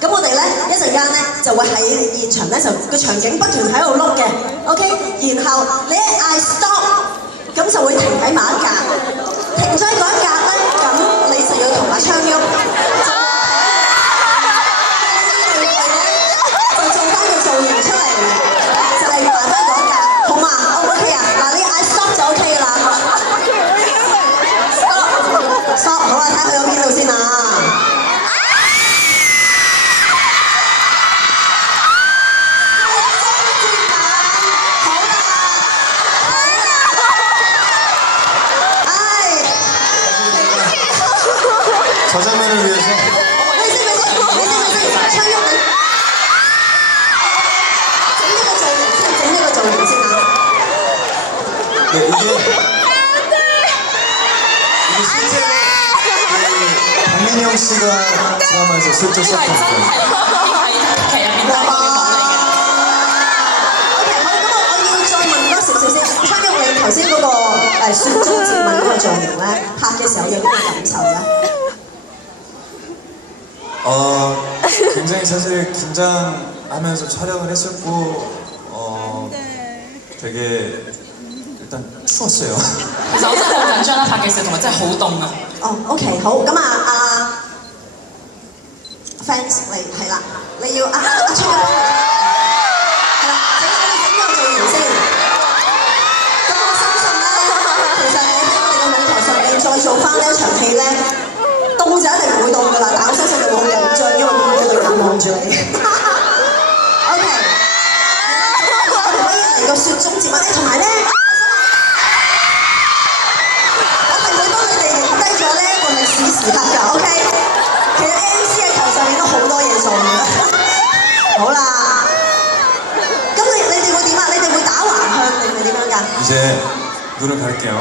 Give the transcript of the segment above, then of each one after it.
咁我哋咧一陣間咧就會喺現場咧就個場景不斷喺度碌嘅 ，OK， 然後你一嗌 stop， 咁就會停喺某一格，停咗喺嗰一格咧，咁你就要同阿昌喐，就做翻個造型出嚟，就係扮翻嗰一格，好嘛 ？OK 啊？嗱，你嗌 stop 就 OK 啦 ，stop， 好啊，睇下去到邊度先啊！저 장면을 위해서 네, 이게 실제로 박민영 씨가 드라마에서 슬쩍 썼던 거예요.頭先嗰個雪中接吻嗰個造型咧，拍嘅時候有啲咩感受咧？ 굉장히 사실 긴장하면서 촬영을 했었고 되게 일단 추웠어요. 其實我真係好緊張啦，拍嘅時候同埋真係好凍啊！哦 ，OK， 好，咁啊，fans 你係啦，你要阿昌係啦，整個造型先。咁我相信咧，其實你喺我哋嘅舞台上面再做翻呢一場戲咧。 凍就一定唔會凍㗎啦，但我相信你會好緊張，因為見到佢對眼望住你。OK， 我哋可以嚟個雪中接吻，同埋咧，我係會幫你哋影低咗呢一個歷史時刻㗎。OK， 其實 MC 喺台上面都好多嘢做嘅。好啦，咁你哋會點啊？你哋會打橫向定係點樣㗎？ 이제 눈을 갈게요.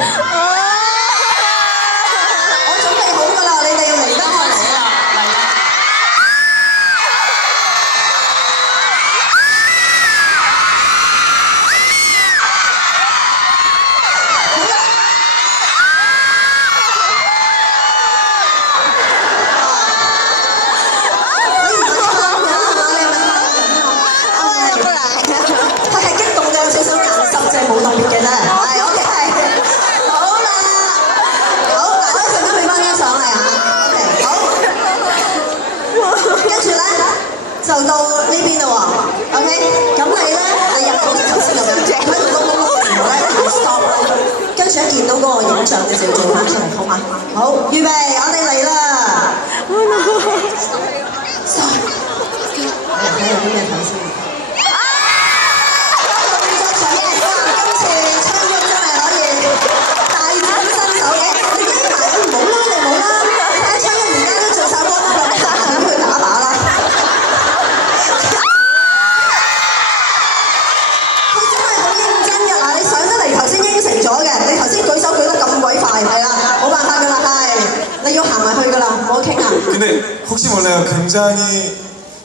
근데 혹시 몰라요.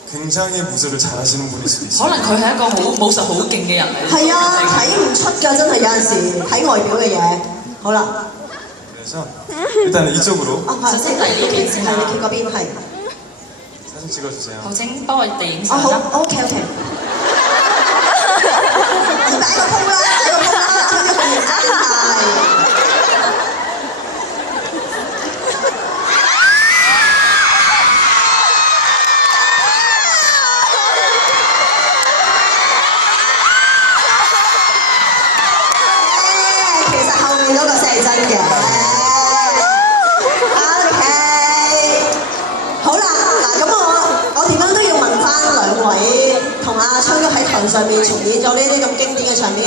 굉장히 무술을 잘하시는 분일 수도 있어요. 可能佢係一個武術好勁嘅人嚟。係啊，睇唔出㗎，真係有陣時睇外表嘅嘢。好啦。그래서 일단 이쪽으로. 首先嚟呢邊先啦。係你嗰邊係。 사진 찍어주세요. 好，請幫我哋影相啦。好 ，OK。你擺個 pose 啦，擺個 pose 啦，將呢個面啱係。 上面重演咗呢啲咁經典嘅場面。